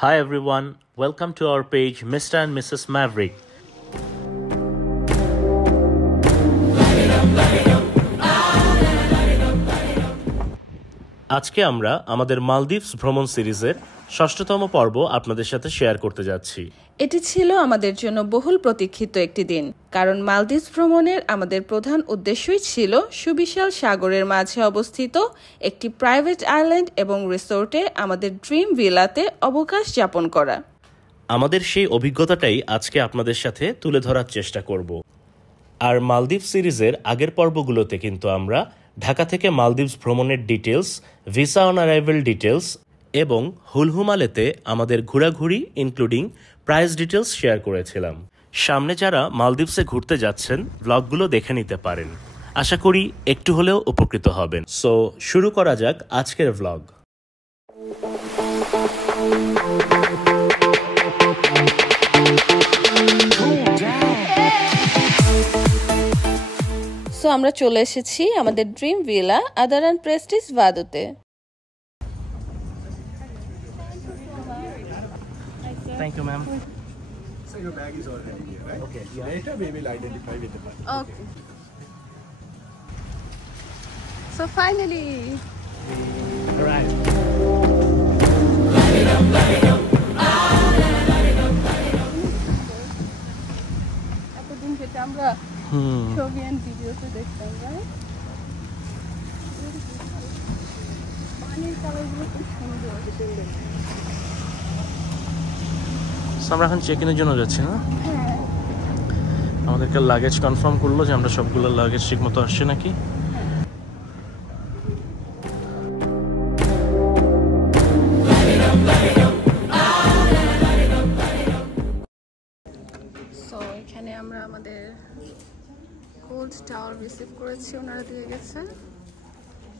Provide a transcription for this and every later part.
Hi everyone, welcome to our page Mr. and Mrs. Maverick. আজকে আমরা আমাদের Maldives ভ্রমণ সিরিজের ষষ্ঠতম পর্ব আপনাদের সাথে শেয়ার করতে যাচ্ছি। এটি ছিল আমাদের জন্য বহুল প্রতীক্ষিত একটি দিন, কারণ মালদ্বীপস ভ্রমণের আমাদের প্রধান উদ্দেশ্যই ছিল সুবিশাল সাগরের মাঝে অবস্থিত একটি প্রাইভেট আইল্যান্ড এবং রিসোর্টে আমাদের ড্রিম ভিলাতে অবকাশ যাপন করা। আমাদের সেই অভিজ্ঞতাটাই আজকে আপনাদের সাথে তুলে ধরার চেষ্টা করব। আর মালদ্বীপ সিরিজের আগের পর্বগুলোতে কিন্তু আমরা ঢাকা থেকে মালদ্বীপস ভ্রমণের details, visa on arrival details এবং হুলহুমালেতে আমাদের ঘোরাঘুরি ইনক্লুডিং প্রাইস ডিটেলস শেয়ার করেছিলাম। সামনে যারা মালদ্বীপসে ঘুরতে যাচ্ছেন ব্লগগুলো দেখে নিতে পারেন। আশা করি একটু হলেও উপকৃত হবেন। সো শুরু করা যাক আজকের ব্লগ। সো আমরা চলে এসেছি আমাদের ড্রিম ভিলা আদারান প্রেস্টিজ ভাদুতে। Thank you, ma'am. So your bag is already here, right? Okay. Yeah. Later we will identify with the bag. Okay. So finally, Right. এতদিন যেটা আমরা ছবি এন্ড ভিডিওতে দেখতাম, রাইট? পানির কালারগুলো খুব সুন্দর। আমরা এখন চেক ইনের জন্য যাচ্ছি না? হ্যাঁ। আমাদেরকে লাগেজ কনফার্ম করলো যে আমরা সবগুলো লাগেজ ঠিক মতো আসছে নাকি। সো এখানে আমরা আমাদের গোল্ড টাওয়ার রিসিভ করেছি, ওনারা দিয়ে গেছে,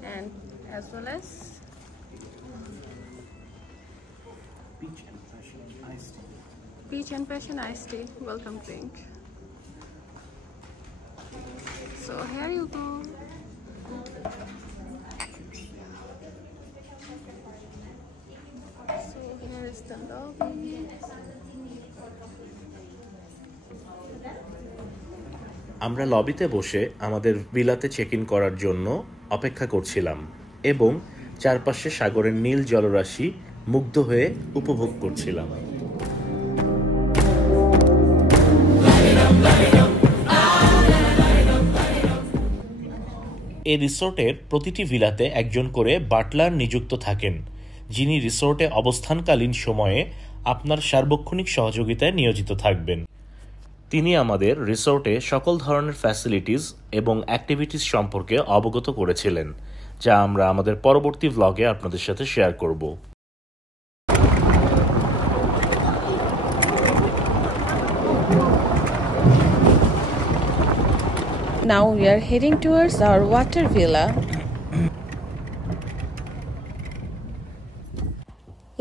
and as well as Peach and Passion iced tea, welcome drink. So here you go. So here is the lobby. আমরা লবিতে বসে আমাদের ভিলাতে চেক ইন করার জন্য অপেক্ষা করছিলাম এবং চারপাশে সাগরের নীল জলরাশি মুগ্ধ হয়ে উপভোগ করছিলাম। এই রিসোর্টের প্রতিটি ভিলাতে একজন করে বাটলার নিযুক্ত থাকেন, যিনি রিসোর্টে অবস্থানকালীন সময়ে আপনার সার্বক্ষণিক সহযোগিতায় নিয়োজিত থাকবেন। তিনি আমাদের রিসোর্টে সকল ধরনের ফ্যাসিলিটিস এবং অ্যাক্টিভিটিস সম্পর্কে অবগত করেছিলেন, যা আমরা আমাদের পরবর্তী ভ্লগে আপনাদের সাথে শেয়ার করব। Now we are heading towards our water villa.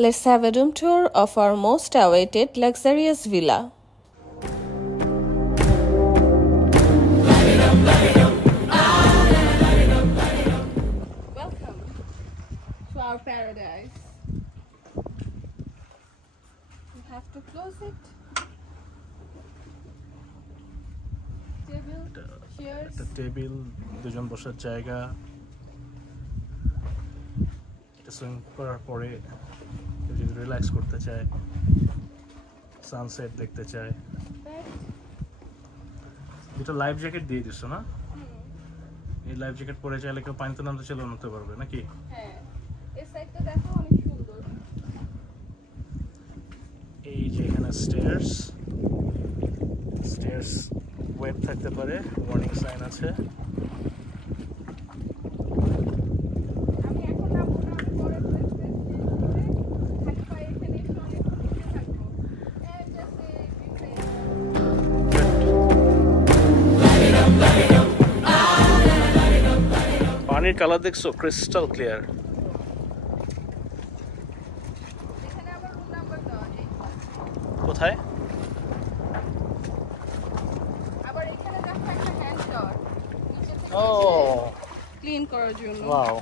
Let's have a room tour of our most awaited luxurious villa. Welcome to our paradise. You have to close it. একটা টেবিল, দুজন বসার জায়গা, এটা সুইমিং করার পরে যদি relax করতে চায়, সানসেট দেখতে চায়। দুটো লাইফ জ্যাকেট দিয়ে দিছো না? এই লাইফ জ্যাকেট পরে চাইলে কেউ পানিতে নামতে চাইলে নামতে পারবে নাকি? হ্যাঁ, এই সাইডটা দেখো অনেক সুন্দর। এই যে এখানে স্টেয়ার্স ওয়েব থাকতে পারে, ওয়ার্নিং সাইন আছে। পানির কালার দেখছো, ক্রিস্টাল ক্লিয়ার। কোথায়? ক্লিন করার জন্য। ওয়াও,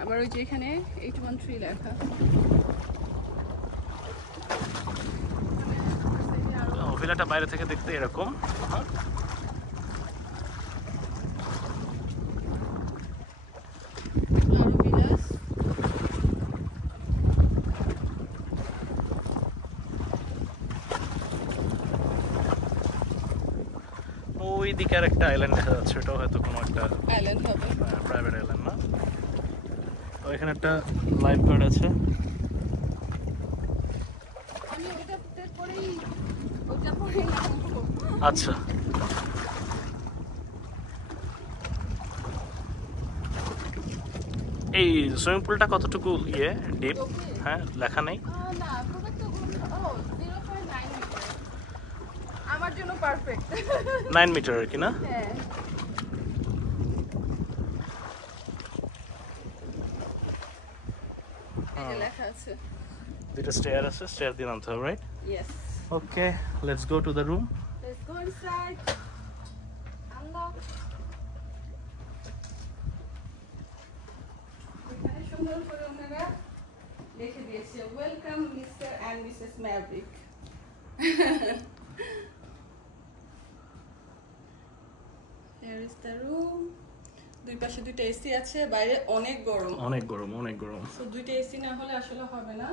আবার ওই যে এখানে 813 লেখা। ভিলাটা বাইরে থেকে দেখতে এরকম। ওই দিকে আর একটা আইল্যান্ড দেখা যাচ্ছে, ওটাও হয়তো কোনো একটা আইল্যান্ড হবে, প্রাইভেট আইল্যান্ড না। তো এখানে একটা লাইফ গার্ড আছে। আচ্ছা, এই সুইমিং পুলটা কতটুকু ডিপ? হ্যাঁ, লেখা নেই। আমার জন্য পারফেক্ট। 9 মিটার আর কি না? হ্যাঁ, লেখা আছে। দুটো স্টেয়ার আছে, স্টেয়ার দিয়ে নামতে হবে, right? Yes. Okay, let's go to the room. Let's go inside. Unlock. এখানে সুন্দর করে ওনারা লিখে দিয়েছে, welcome mister and Mrs Maverick. Here is the room. দুই পাশে দুইটা এসি আছে, বাইরে অনেক গরম, অনেক গরম, অনেক গরম। তো দুইটা এসি না হলে আসলে হবে না।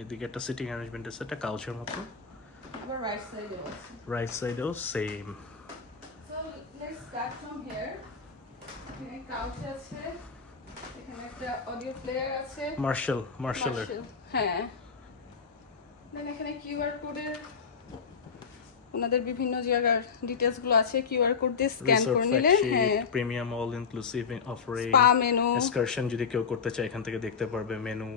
এদিকে একটা সিটিং অ্যারেঞ্জমেন্ট আছে, একটা কাউচের মতো। আবার রাইট সাইডে আছে। রাইট সাইডেও same. So let's start from here. এখানে কাউচ আছে, এখানে একটা অডিও প্লেয়ার আছে, মার্শালের। হ্যাঁ। দেন এখানে কিউআর কোডের ওনাদের বিভিন্ন জায়গার ডিটেইলস গুলো আছে, কিউআর কোড দিয়ে স্ক্যান করে নিলে হ্যাঁ, premium all inclusive offering, spa menu, excursion যদি কেউ করতে চায় এখান থেকে দেখতে পারবে, menu,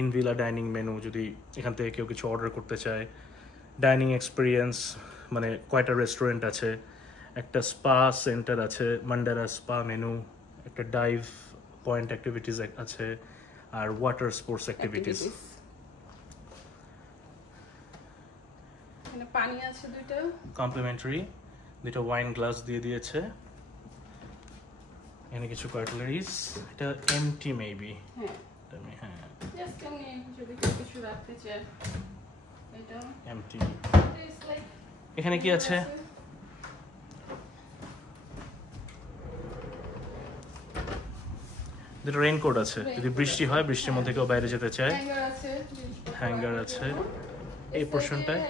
in villa dining menu যদি এখান থেকে কেউ কিছু অর্ডার করতে চায়, ডাইনিং এক্সপিরিয়েন্স মানে কয়টা রেস্টুরেন্ট আছে, একটা স্পা সেন্টার আছে, মান্ডারা স্পা মেনু, একটা ডাইভ পয়েন্ট অ্যাক্টিভিটিস আছে, আর ওয়াটার স্পোর্টস অ্যাক্টিভিটিস। এখানে পানি আছে দুইটা কমপ্লিমেন্টারি, দুটো ওয়াইন গ্লাস দিয়ে দিয়েছে। এখানে কিছু কাটলারিজ, এটা এমটি মেবি। হ্যাঁ, হ্যাঁ, জাস্ট এমনি যদি কেউ কিছু রাখতে চায় এটা এমটি। It's like. এখানে কি আছে? দুটো রেইনকোট আছে, যদি বৃষ্টি হয় বৃষ্টির মধ্যে কেউ বাইরে যেতে চায়। হ্যাঙ্গার আছে, হ্যাঙ্গার আছে এই পোর্শনটায়।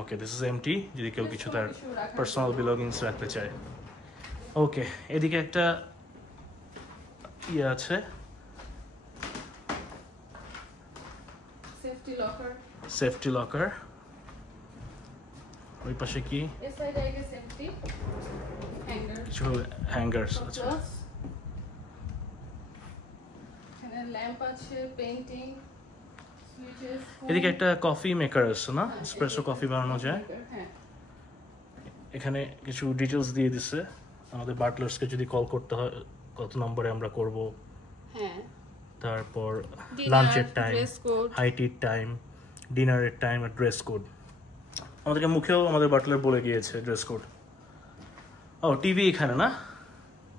ওকে, দিস ইজ এমটি, যদি কেউ কিছু তার পার্সোনাল বিলগিংস রাখতে চায়। ওকে, এদিকে একটা ইয়ে আছে, সেফটি লকার। ওই পাশে কি কিছু হ্যাঙ্গারস আছে। ল্যাম্প আছে, পেইন্টিং, সুইচেস। এদিকে একটা কফি মেকার আছে না, এসপ্রেসো কফি বানানো যায়। এখানে কিছু ডিটেলস দিয়ে দিছে, আমাদের বাটলার্সকে যদি কল করতে হয় কত নম্বরে আমরা করব, হ্যাঁ, তারপর লাঞ্চের টাইম, হাই টির টাইম, ডিনারের টাইম আর ড্রেস কোড। আমাদেরকে মুখেও আমাদের বাটলার বলে গিয়েছে ড্রেস কোড। ও, টিভি এখানে না?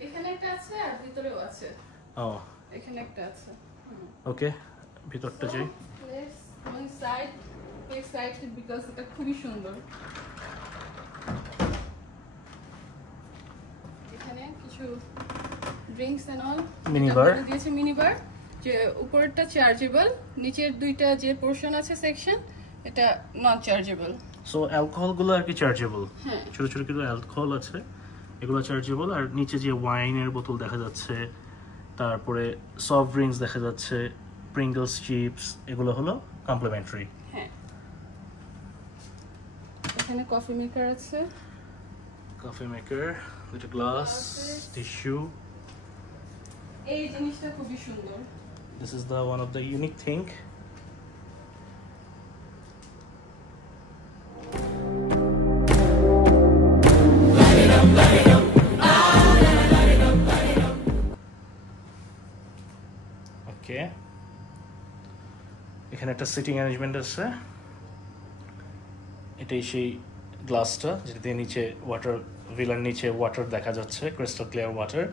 এখানে একটা আছে আর ভিতরেও আছে। ও, এখানে একটা আছে। ওকে, ভিতরটা যাই। Let's go inside. Excited because এটা খুবই সুন্দর। এখানে কিছু ড্রিঙ্কস এন্ড অল মিনিবার দিয়েছে, মিনিবার, যে উপরেরটা চার্জেবল, নিচের দুইটা যে পোরশন আছে সেকশন এটা নন চার্জেবল। সো অ্যালকোহল গুলো আর কি চার্জেবল, হ্যাঁ, ছোট ছোট কিছু অ্যালকোহল আছে, এগুলো চার্জেবল। আর নিচে যে ওয়াইনের বোতল দেখা যাচ্ছে, তারপরে সফট ড্রিঙ্কস দেখা যাচ্ছে, প্রিঙ্গলস চিপস, এগুলো হলো কমপ্লিমেন্টারি। হ্যাঁ, এখানে কফি মেকার আছে, কফি মেকার, দুটো গ্লাস, টিস্যু। এই জিনিসটা খুবই সুন্দর। This is the one of the unique thing. Okay. এখানে একটা সিটিং অ্যারেঞ্জমেন্ট আছে, এটাই সেই গ্লাসটা যেটা দিয়ে নিচে ওয়াটার, ভিলার নিচে ওয়াটার দেখা যাচ্ছে, ক্রিস্টাল ক্লিয়ার ওয়াটার।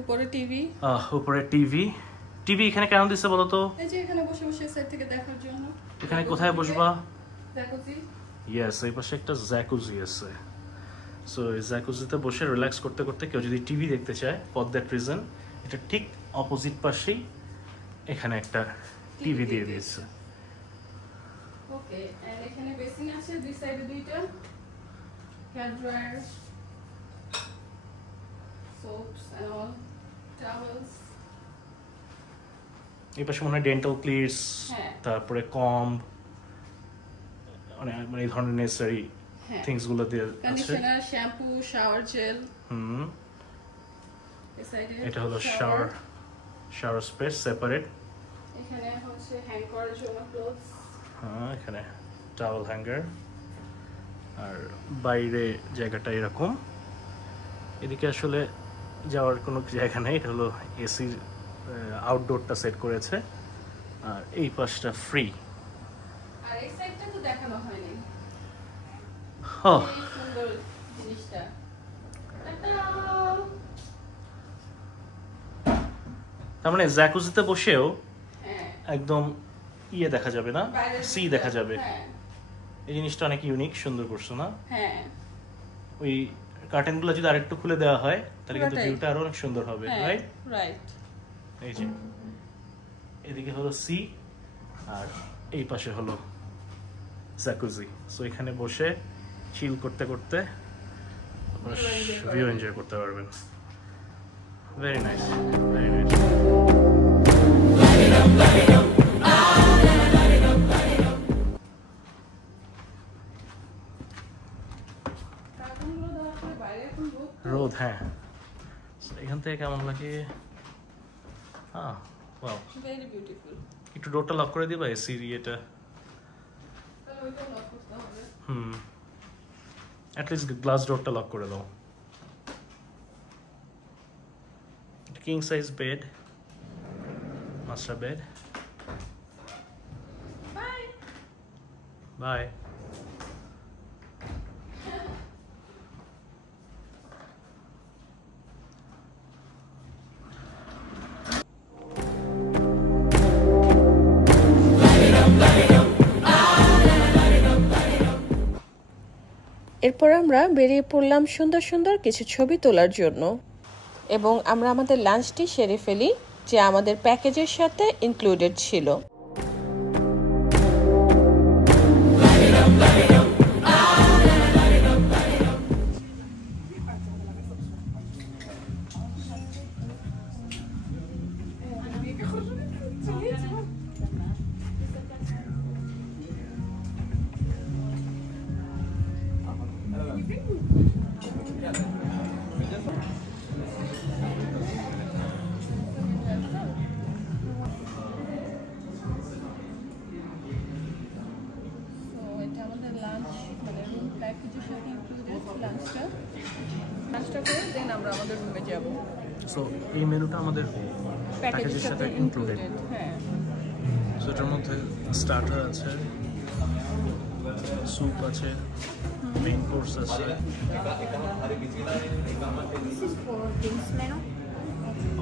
উপরে টিভি, উপরে টিভি, টিভি এখানে কেন দিছে বলো তো? এই যে এখানে বসে বসে সাইড থেকে দেখার জন্য। এখানে কোথায় বসবা? জ্যাকুজি। ইয়েস, এই পাশে একটা জ্যাকুজি আছে। সো এই জ্যাকুজিতে বসে রিল্যাক্স করতে করতে কেউ যদি টিভি দেখতে চায়, ফর দ্যাট রিজন এটা ঠিক অপোজিট পাশেই এখানে একটা টিভি দিয়ে দিয়েছে। ওকে, এন্ড এখানে বেসিন আছে দুই সাইডে দুইটা, hair dryer, soaps and all, towels. এই পাশে মনে হয় ডেন্টাল ক্লিপস, তারপরে কম্ব, মানে এই ধরনের নেসেসারি থিংস গুলো দিয়ে আছে। Conditioner, shampoo, shower gel. এই সাইডে এটা হলো শাওয়ার স্পেস সেপারেট। এখানে হচ্ছে হ্যাং করার জন্য ক্লোথস। হ্যাঁ, এখানে টাওয়েল হ্যাঙ্গার। আর বাইরে জায়গাটা এরকম। এদিকে আসলে যাওয়ার কোনো জায়গা নেই, এটা হলো এসির আউটডোরটা সেট করেছে। আর এই পাশটা ফ্রি। আর এই সাইডটা তো দেখানো হয়নি। হ্যাঁ, এই সুন্দর জিনিসটা। তার মানে জ্যাকুজিতে বসেও একদম ইয়ে দেখা যাবে না, সি দেখা যাবে। এই জিনিসটা অনেক ইউনিক, সুন্দর করছো না? হ্যাঁ, ওই কার্টেনগুলো যদি আরেকটু খুলে দেওয়া হয় তাহলে কিন্তু ভিউটা আরো অনেক সুন্দর হবে, রাইট? রাইট। এই যে এদিকে হলো সি আর এই পাশে হলো জ্যাকুজি। সো এখানে বসে চিল করতে করতে ভিউ এনজয় করতে পারবেন। Very nice, very nice. রোদ, হ্যাঁ। এখান থেকে কেমন লাগে? হ্যাঁ, ওয়াও, ভেরি বিউটিফুল। একটু ডোরটা লক করে দিবা এসির ইয়েটা? অ্যাটলিস্ট গ্লাস ডোরটা লক করে দাও। King size bed, master bed. Bye bye. এরপর আমরা বেরিয়ে পড়লাম সুন্দর সুন্দর কিছু ছবি তোলার জন্য, এবং আমরা আমাদের লাঞ্চটি সেরে ফেলি, যে আমাদের প্যাকেজের সাথে ইনক্লুডেড ছিল। সো এই মেনুটা আমাদের প্যাকেজের সাথে ইনক্লুডেড। হ্যাঁ, সো এটার মধ্যে স্টার্টার আছে, স্যুপ আছে, মেইন কোর্স আছে।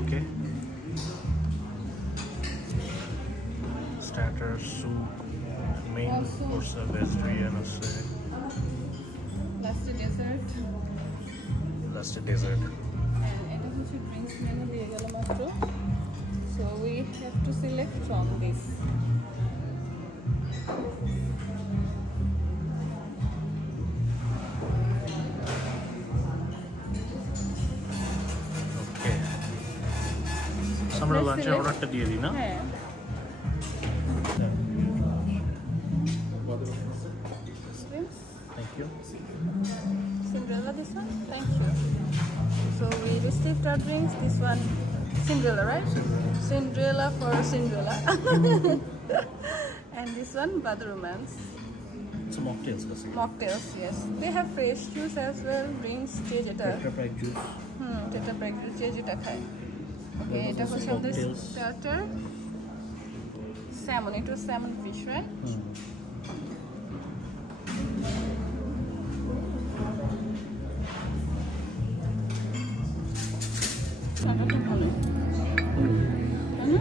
Okay, starter, soup, main course, vegetarian আছে, লাস্টে ডেজার্ট। এটা হচ্ছে ড্রিঙ্কস মেনু দিয়ে গেল মাত্র। So we have to select from this. Okay, আমরা লাঞ্চের অর্ডারটা দিয়ে দিই না? হ্যাঁ, thank you. Cinderella, this one? Thank you. So we received our drinks. This one, Cinderella, right? Cinderella for Cinderella. And this one, Bad Romance. It's mocktails, Mocktails, yes. They have fresh juice as well. Drinks, jeta. Tetra Pak juice. Tetra Pak juice, jeta khai. Okay, এটা হচ্ছে আমাদের starter. Salmon. It was salmon fish, right? ভালো, তাই না?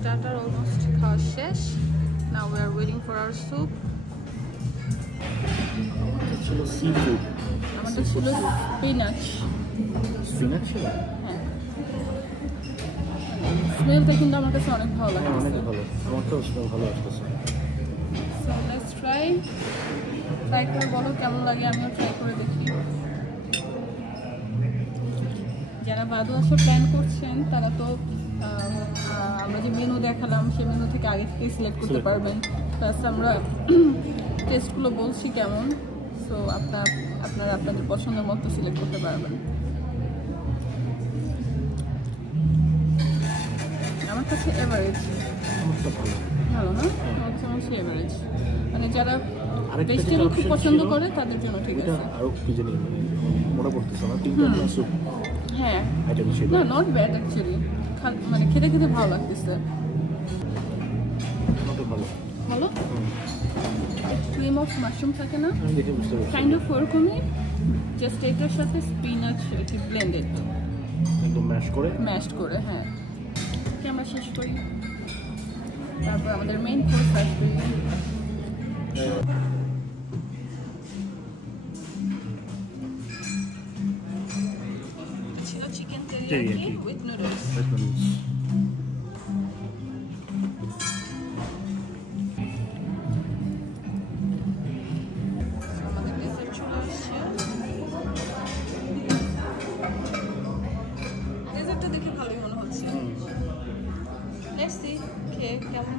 starter almost খাওয়া শেষ. Now we are waiting for our soup. ছিল sea food, আমাদের ছিল স্পিনাচ. স্পিনাচ ছিল, হ্যাঁ, স্মেলটা কিন্তু আমার কাছে অনেক ভালো লাগে. অনেক ভালো, আমার তো স্মেল ভালো আসতেছে. So let's try করে বলো কেমন লাগে, আমিও ট্রাই করে দেখি. যারা বাদু আসর প্ল্যান করছেন তারা তো আমরা যে মেনু দেখালাম সেই মেনু থেকে আগে থেকে সিলেক্ট করতে পারবেন. প্লাস আমরা টেস্টগুলো বলছি কেমন, সো আপনারা আপনাদের পছন্দের মতো সিলেক্ট করতে পারবেন. আমার কাছে এভারেজ ভালো, না আমার কাছে এভারেজ, মানে যারা ভেজিটেবল খুব পছন্দ করে তাদের জন্য ঠিক আছে. আরো কি জানি মনে পড়তেছে না, তিনটা সুপ. হ্যাঁ, না নট ব্যাড অ্যাকচুয়ালি, মানে খেতে খেতে ভালো লাগতেছে. ভালো ক্রিম অফ মাশরুম থাকে না, কাইন্ড অফ ওরকমই, জাস্ট এটার সাথে স্পিনাচ একটু ব্লেন্ডেড, একদম ম্যাশড করে. হ্যাঁ, আমরা শেষ করি, তারপর আমাদের মেইন কোর্স আসবে. ছিল চিকেন তেরিয়াকি উইথ নুডলস. আমাদের ডেজার্ট চলে আসছে. ডেজার্টটা দেখে ভালোই মনে হচ্ছে. Let's see. Okay, কেমন?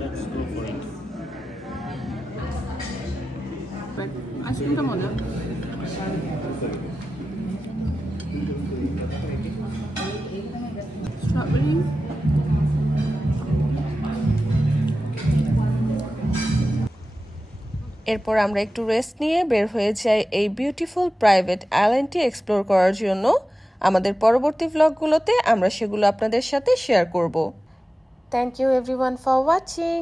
Let's go for it. আইসক্রিমটা মজা. স্ট্রবেরি. এরপর আমরা একটু রেস্ট নিয়ে বের হয়ে যাই এই বিউটিফুল প্রাইভেট আইল্যান্ডটি এক্সপ্লোর করার জন্য. আমাদের পরবর্তী ভ্লগগুলোতে আমরা সেগুলো আপনাদের সাথে শেয়ার করব. Thank you everyone for watching.